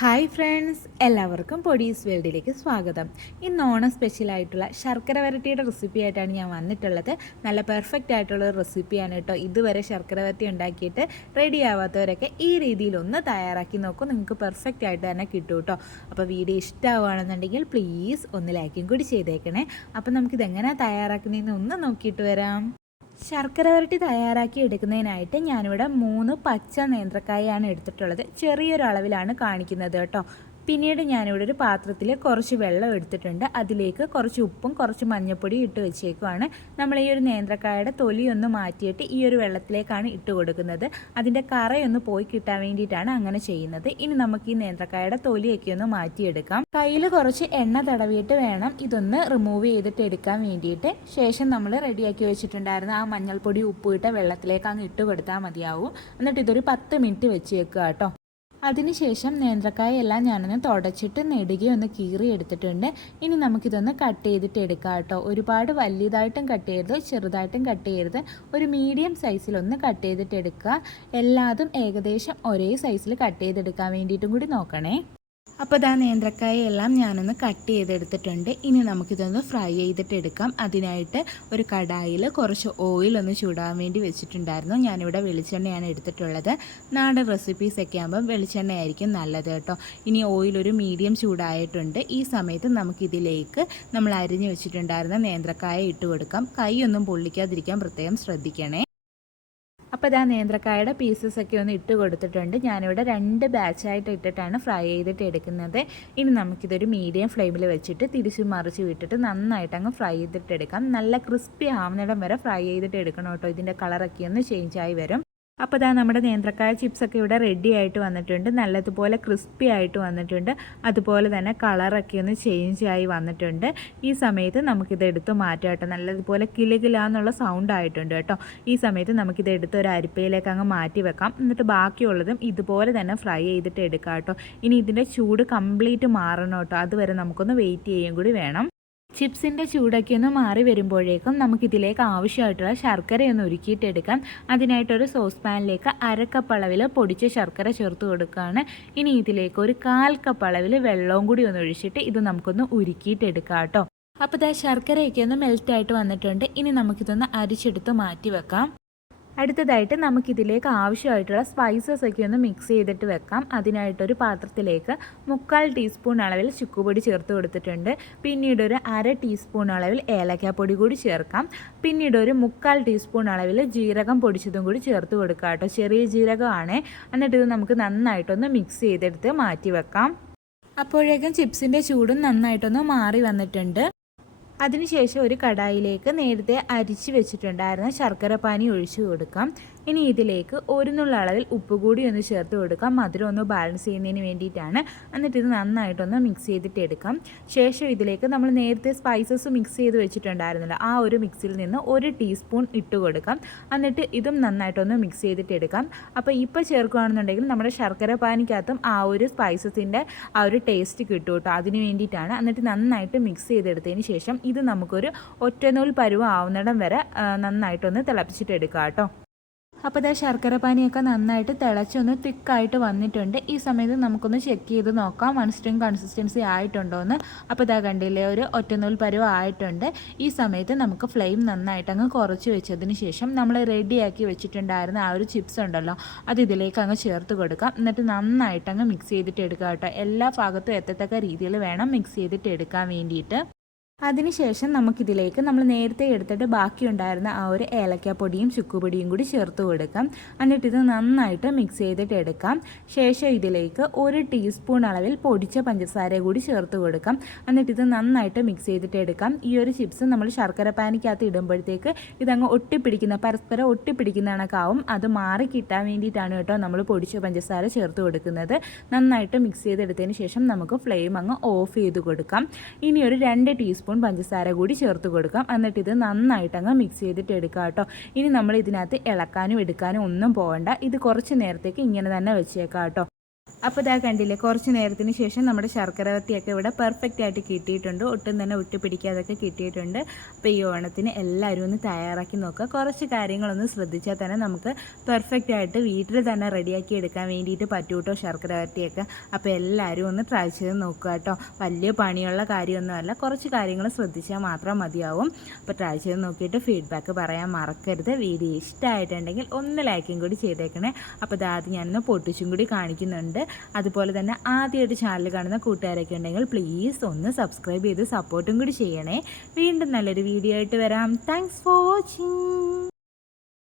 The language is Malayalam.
ഹായ് ഫ്രണ്ട്സ് എല്ലാവർക്കും പൊടീസ് വേൾഡിലേക്ക് സ്വാഗതം. ഇന്ന് ഓണം സ്പെഷ്യലായിട്ടുള്ള ശർക്കര വരട്ടിയുടെ റെസിപ്പി ആയിട്ടാണ് ഞാൻ വന്നിട്ടുള്ളത്. നല്ല പെർഫെക്റ്റ് ആയിട്ടുള്ള ഒരു റെസിപ്പിയാണ് കേട്ടോ. ഇതുവരെ ശർക്കര വരട്ടി ഉണ്ടാക്കിയിട്ട് റെഡി ആവാത്തവരൊക്കെ ഈ രീതിയിൽ ഒന്ന് തയ്യാറാക്കി നോക്കും. നിങ്ങൾക്ക് പെർഫെക്റ്റ് ആയിട്ട് തന്നെ കിട്ടും കേട്ടോ. അപ്പോൾ വീഡിയോ ഇഷ്ടമാവുകയാണെന്നുണ്ടെങ്കിൽ പ്ലീസ് ഒന്ന് ലൈക്കും കൂടി ചെയ്തേക്കണേ. അപ്പോൾ നമുക്കിതെങ്ങനെയാണ് തയ്യാറാക്കുന്നതെന്ന് ഒന്ന് നോക്കിയിട്ട് വരാം. ശർക്കര വരട്ടി തയ്യാറാക്കി എടുക്കുന്നതിനായിട്ട് ഞാനിവിടെ മൂന്ന് പച്ച നേന്ത്രക്കായാണ് എടുത്തിട്ടുള്ളത്. ചെറിയൊരു അളവിലാണ് കാണിക്കുന്നത് കേട്ടോ. പിന്നീട് ഞാനിവിടെ ഒരു പാത്രത്തിൽ കുറച്ച് വെള്ളം എടുത്തിട്ടുണ്ട്. അതിലേക്ക് കുറച്ച് ഉപ്പും കുറച്ച് മഞ്ഞൾപ്പൊടിയും ഇട്ട് വെച്ചേക്കുവാണ്. നമ്മൾ ഈ ഒരു നേന്ത്രക്കായയുടെ തൊലി ഒന്ന് മാറ്റിയിട്ട് ഈ ഒരു വെള്ളത്തിലേക്കാണ് ഇട്ട് കൊടുക്കുന്നത്. അതിന്റെ കറയൊന്ന് പോയി കിട്ടാൻ വേണ്ടിയിട്ടാണ് അങ്ങനെ ചെയ്യുന്നത്. ഇനി നമുക്ക് ഈ നേന്ത്രക്കായയുടെ തൊലിയൊക്കെ ഒന്ന് മാറ്റിയെടുക്കാം. കയ്യിൽ കുറച്ച് എണ്ണ തടവിയിട്ട് വേണം ഇതൊന്ന് റിമൂവ് ചെയ്തിട്ട് എടുക്കാൻ വേണ്ടിയിട്ട്. ശേഷം നമ്മൾ റെഡിയാക്കി വെച്ചിട്ടുണ്ടായിരുന്ന ആ മഞ്ഞൾപ്പൊടി ഉപ്പ് ഇട്ട വെള്ളത്തിലേക്ക് അങ്ങ് ഇട്ട് കൊടുത്താൽ മതിയാവും. എന്നിട്ട് ഇതൊരു പത്ത് മിനിറ്റ് വെച്ചേക്കുക കേട്ടോ. അതിനുശേഷം നേന്ത്രക്കായ എല്ലാം ഞാനൊന്ന് തുടച്ചിട്ട് നെടുകി ഒന്ന് കീറി എടുത്തിട്ടുണ്ട്. ഇനി നമുക്കിതൊന്ന് കട്ട് ചെയ്തിട്ട് എടുക്കാം കേട്ടോ. ഒരുപാട് വലിയതായിട്ടും കട്ട് ചെയ്യരുത് ചെറുതായിട്ടും കട്ട് ചെയ്യരുത്. ഒരു മീഡിയം സൈസിലൊന്ന് കട്ട് ചെയ്തിട്ട് എടുക്കുക. എല്ലാതും ഏകദേശം ഒരേ സൈസിൽ കട്ട് ചെയ്തെടുക്കാൻ വേണ്ടിയിട്ടും കൂടി നോക്കണേ. അപ്പോൾ ഇതാ നേന്ത്രക്കായ എല്ലാം ഞാനൊന്ന് കട്ട് ചെയ്തെടുത്തിട്ടുണ്ട്. ഇനി നമുക്കിതൊന്ന് ഫ്രൈ ചെയ്തിട്ട് എടുക്കാം. അതിനായിട്ട് ഒരു കടായിൽ കുറച്ച് ഓയിൽ ഒന്ന് ചൂടാൻ വേണ്ടി വെച്ചിട്ടുണ്ടായിരുന്നു. ഞാനിവിടെ വെളിച്ചെണ്ണയാണ് എടുത്തിട്ടുള്ളത്. നാടൻ റെസിപ്പീസ് ഒക്കെ ആകുമ്പോൾ വെളിച്ചെണ്ണയായിരിക്കും നല്ലത് കേട്ടോ. ഇനി ഓയിൽ ഒരു മീഡിയം ചൂടായിട്ടുണ്ട്. ഈ സമയത്ത് നമുക്കിതിലേക്ക് നമ്മൾ അരിഞ്ഞു വെച്ചിട്ടുണ്ടായിരുന്ന നേന്ത്രക്കായ ഇട്ട് കൊടുക്കാം. കൈയൊന്നും പൊള്ളിക്കാതിരിക്കാൻ പ്രത്യേകം ശ്രദ്ധിക്കണേ. അപ്പോൾ ഇതാ നേന്ത്രക്കായുടെ പീസസ് ഒക്കെ ഒന്ന് ഇട്ട് കൊടുത്തിട്ടുണ്ട്. ഞാനിവിടെ രണ്ട് ബാച്ചായിട്ട് ഇട്ടിട്ടാണ് ഫ്രൈ ചെയ്തിട്ട് എടുക്കുന്നത്. ഇനി നമുക്കിതൊരു മീഡിയം ഫ്ലെയിമിൽ വെച്ചിട്ട് തിരിച്ചു മറിച്ച് വിട്ടിട്ട് നന്നായിട്ട് അങ്ങ് ഫ്രൈ ചെയ്തിട്ട് എടുക്കാം. നല്ല ക്രിസ്പി ആവുന്നിടം വരെ ഫ്രൈ ചെയ്തിട്ട് എടുക്കണം കേട്ടോ. ഇതിന്റെ കളറൊക്കെ ഒന്ന് ചേഞ്ച് ആയി വരും. അപ്പോൾ ഇതാ നമ്മുടെ നേന്ത്രക്കായ ചിപ്സൊക്കെ ഇവിടെ റെഡി ആയിട്ട് വന്നിട്ടുണ്ട്. നല്ലതുപോലെ ക്രിസ്പി ആയിട്ട് വന്നിട്ടുണ്ട്. അതുപോലെ തന്നെ കളറൊക്കെ ഒന്ന് ചേഞ്ച് ആയി വന്നിട്ടുണ്ട്. ഈ സമയത്ത് നമുക്കിത് എടുത്ത് മാറ്റാം കേട്ടോ. നല്ലതുപോലെ കിലുകിലാന്നുള്ള സൗണ്ട് ആയിട്ടുണ്ട് കേട്ടോ. ഈ സമയത്ത് നമുക്കിത് എടുത്ത് ഒരു അരിപ്പയിലേക്ക് അങ്ങ് മാറ്റി വെക്കാം. എന്നിട്ട് ബാക്കിയുള്ളതും ഇതുപോലെ തന്നെ ഫ്രൈ ചെയ്തിട്ട് എടുക്കാം കേട്ടോ. ഇനി ഇതിന്റെ ചൂട് കംപ്ലീറ്റ് മാറണം കേട്ടോ. അതുവരെ നമുക്കൊന്ന് വെയിറ്റ് ചെയ്യുകയും കൂടി വേണം. ചിപ്സിന്റെ ചൂടൊക്കെ ഒന്ന് മാറി വരുമ്പോഴേക്കും നമുക്കിതിലേക്ക് ആവശ്യമായിട്ടുള്ള ശർക്കരയൊന്ന് ഉരുക്കിയിട്ടെടുക്കാം. അതിനായിട്ടൊരു സോസ് പാനിലേക്ക് അരക്കപ്പ് അളവിൽ പൊടിച്ച ശർക്കര ചേർത്ത് കൊടുക്കുകയാണ്. ഇനി ഇതിലേക്ക് ഒരു കാൽ കപ്പ് അളവിൽ വെള്ളവും കൂടി ഒന്ന് ഒഴിച്ചിട്ട് ഇത് നമുക്കൊന്ന് ഉരുക്കിയിട്ടെടുക്കാം കേട്ടോ. അപ്പോൾ ഇതാ ശർക്കരയൊക്കെ ഒന്ന് മെൽറ്റായിട്ട് വന്നിട്ടുണ്ട്. ഇനി നമുക്കിതൊന്ന് അരിച്ചെടുത്ത് മാറ്റി വെക്കാം അടുത്തതായിട്ട് നമുക്കിതിലേക്ക് ആവശ്യമായിട്ടുള്ള സ്പൈസസ് ഒക്കെ ഒന്ന് മിക്സ് ചെയ്തിട്ട് വെക്കാം. അതിനായിട്ടൊരു പാത്രത്തിലേക്ക് മുക്കാൽ ടീസ്പൂൺ അളവിൽ ചുക്കുപൊടി ചേർത്ത് കൊടുത്തിട്ടുണ്ട്. പിന്നീട് ഒരു അര ടീസ്പൂൺ അളവിൽ ഏലക്കാപ്പൊടി കൂടി ചേർക്കാം. പിന്നീട് ഒരു മുക്കാൽ ടീസ്പൂൺ അളവിൽ ജീരകം പൊടിച്ചതും കൂടി ചേർത്ത് കൊടുക്കാം കേട്ടോ. ചെറിയ ജീരകമാണ്. എന്നിട്ട് ഇത് നമുക്ക് നന്നായിട്ടൊന്ന് മിക്സ് ചെയ്തെടുത്ത് മാറ്റി വെക്കാം. അപ്പോഴേക്കും ചിപ്സിന്റെ ചൂടും നന്നായിട്ടൊന്ന് മാറി വന്നിട്ടുണ്ട്. അതിനുശേഷം ഒരു കടായിലേക്ക് നേരത്തെ അരിച്ച് വെച്ചിട്ടുണ്ടായിരുന്ന ശർക്കര പാനി ഒഴിച്ചു കൊടുക്കാം. ഇനി ഇതിലേക്ക് ഒരു അളവിൽ ഉപ്പ് കൂടി ഒന്ന് ചേർത്ത് കൊടുക്കാം. മധുരം ഒന്ന് ബാലൻസ് ചെയ്യുന്നതിന് വേണ്ടിയിട്ടാണ്. എന്നിട്ട് ഇത് നന്നായിട്ടൊന്ന് മിക്സ് ചെയ്തിട്ട് എടുക്കാം. ശേഷം ഇതിലേക്ക് നമ്മൾ നേരത്തെ സ്പൈസസ് മിക്സ് ചെയ്ത് വെച്ചിട്ടുണ്ടായിരുന്നല്ലോ ആ ഒരു മിക്സിൽ നിന്ന് ഒരു ടീസ്പൂൺ ഇട്ട് കൊടുക്കാം. എന്നിട്ട് ഇതും നന്നായിട്ടൊന്ന് മിക്സ് ചെയ്തിട്ട് എടുക്കാം. അപ്പോൾ ഇപ്പോൾ ചേർക്കുകയാണെന്നുണ്ടെങ്കിൽ നമ്മുടെ ശർക്കര പാനിക്കകത്തും ആ ഒരു സ്പൈസസിന്റെ ആ ഒരു ടേസ്റ്റ് കിട്ടും കേട്ടോ. അതിന് വേണ്ടിയിട്ടാണ്. എന്നിട്ട് നന്നായിട്ട് മിക്സ് ചെയ്തെടുത്തതിന് ശേഷം ഇത് നമുക്കൊരു ഒറ്റനൂൽ പരുവം ആവുന്നിടം വരെ നന്നായിട്ടൊന്ന് തിളപ്പിച്ചിട്ട് എടുക്കാം കേട്ടോ. അപ്പോൾ ഇതാ ശർക്കര പാനിയൊക്കെ നന്നായിട്ട് തിളച്ചൊന്ന് തിക്കായിട്ട് വന്നിട്ടുണ്ട്. ഈ സമയത്ത് നമുക്കൊന്ന് ചെക്ക് ചെയ്ത് നോക്കാം. വൺ സ്ട്രിങ് കൺസിസ്റ്റൻസി ആയിട്ടുണ്ടോ എന്ന് അപ്പോൾ ഇതാ കണ്ടില്ലേ ഒരു ഒറ്റനൂൽ പരുവ ആയിട്ടുണ്ട്. ഈ സമയത്ത് നമുക്ക് ഫ്ലെയിം നന്നായിട്ട് അങ്ങ് കുറച്ച് വെച്ചതിന് ശേഷം നമ്മൾ റെഡിയാക്കി വെച്ചിട്ടുണ്ടായിരുന്ന ആ ഒരു ചിപ്സ് ഉണ്ടല്ലോ അത് ഇതിലേക്ക് അങ്ങ് ചേർത്ത് കൊടുക്കാം. എന്നിട്ട് നന്നായിട്ട് അങ്ങ് മിക്സ് ചെയ്തിട്ട് എടുക്കാം കേട്ടോ. എല്ലാ ഭാഗത്തും എത്തത്തക്ക രീതിയിൽ വേണം മിക്സ് ചെയ്തിട്ട് എടുക്കാൻ വേണ്ടിയിട്ട്. അതിനുശേഷം നമുക്കിതിലേക്ക് നമ്മൾ നേരത്തെ എടുത്തിട്ട് ബാക്കിയുണ്ടായിരുന്ന ആ ഒരു ഏലക്കാപ്പൊടിയും ചുക്കുപൊടിയും കൂടി ചേർത്ത് കൊടുക്കാം. എന്നിട്ട് ഇത് നന്നായിട്ട് മിക്സ് ചെയ്തിട്ട് എടുക്കാം. ശേഷം ഇതിലേക്ക് ഒരു ടീസ്പൂൺ അളവിൽ പൊടിച്ച പഞ്ചസാര കൂടി ചേർത്ത് കൊടുക്കാം. എന്നിട്ട് ഇത് നന്നായിട്ട് മിക്സ് ചെയ്തിട്ട് എടുക്കാം. ഈ ഒരു ചിപ്സ് നമ്മൾ ശർക്കര പാനിക്കകത്ത് ഇടുമ്പോഴത്തേക്ക് ഇതങ്ങ് ഒട്ടിപ്പിടിക്കുന്ന പരസ്പരം ഒട്ടിപ്പിടിക്കുന്ന കണക്കാവും അത് മാറി കിട്ടാൻ വേണ്ടിയിട്ടാണ് കേട്ടോ നമ്മൾ പൊടിച്ച പഞ്ചസാര ചേർത്ത് കൊടുക്കുന്നത്. നന്നായിട്ട് മിക്സ് ചെയ്തെടുത്തതിന് ശേഷം നമുക്ക് ഫ്ലെയിം അങ്ങ് ഓഫ് ചെയ്ത് കൊടുക്കാം. ഇനി ഒരു രണ്ട് ടീസ്പൂൺ ടീസ്പൂൺ പഞ്ചസാര കൂടി ചേർത്ത് കൊടുക്കാം. എന്നിട്ട് ഇത് നന്നായിട്ടങ്ങ് മിക്സ് ചെയ്തിട്ട് എടുക്കാം കേട്ടോ. ഇനി നമ്മൾ ഇതിനകത്ത് ഇളക്കാനും എടുക്കാനും ഒന്നും പോകണ്ട ഇത് കുറച്ച് നേരത്തേക്ക് ഇങ്ങനെ തന്നെ വെച്ചേക്കാം കേട്ടോ. അപ്പോൾ ഇതാ കണ്ടില്ലേ കുറച്ച് നേരത്തിന് ശേഷം നമ്മുടെ ശർക്കര വത്തിയൊക്കെ ഇവിടെ പെർഫെക്റ്റ് ആയിട്ട് കിട്ടിയിട്ടുണ്ട്. ഒട്ടും തന്നെ ഒട്ടി പിടിക്കാതൊക്കെ കിട്ടിയിട്ടുണ്ട്. അപ്പോൾ ഈ ഓണത്തിന് എല്ലാവരും ഒന്ന് തയ്യാറാക്കി നോക്കുക. കുറച്ച് കാര്യങ്ങളൊന്ന് ശ്രദ്ധിച്ചാൽ തന്നെ നമുക്ക് പെർഫെക്റ്റ് ആയിട്ട് വീട്ടിൽ തന്നെ റെഡിയാക്കി എടുക്കാൻ വേണ്ടിയിട്ട് പറ്റൂട്ടോ ശർക്കര വത്തിയൊക്കെ. അപ്പോൾ എല്ലാവരും ഒന്ന് ട്രൈ ചെയ്ത് നോക്കുക കേട്ടോ. വലിയ പണിയുള്ള കാര്യമൊന്നുമല്ല. കുറച്ച് കാര്യങ്ങൾ ശ്രദ്ധിച്ചാൽ മാത്രം മതിയാവും. അപ്പോൾ ട്രൈ ചെയ്ത് നോക്കിയിട്ട് ഫീഡ്ബാക്ക് പറയാൻ മറക്കരുത്. വീഡിയോ ഇഷ്ടമായിട്ടുണ്ടെങ്കിൽ ഒന്ന് ലൈക്കും കൂടി ചെയ്തേക്കണേ. അപ്പോൾ ഇതാദ്യം ഞാനൊന്ന് പൊട്ടിച്ചും കൂടി കാണിക്കുന്നുണ്ട്. അതുപോലെ തന്നെ ആദ്യമായിട്ട് ചാനൽ കാണുന്ന കൂട്ടുകാരൊക്കെ ഉണ്ടെങ്കിൽ പ്ലീസ് ഒന്ന് സബ്സ്ക്രൈബ് ചെയ്ത് സപ്പോർട്ടും കൂടി ചെയ്യണേ. വീണ്ടും നല്ലൊരു വീഡിയോ ആയിട്ട് വരാം. Thanks for watching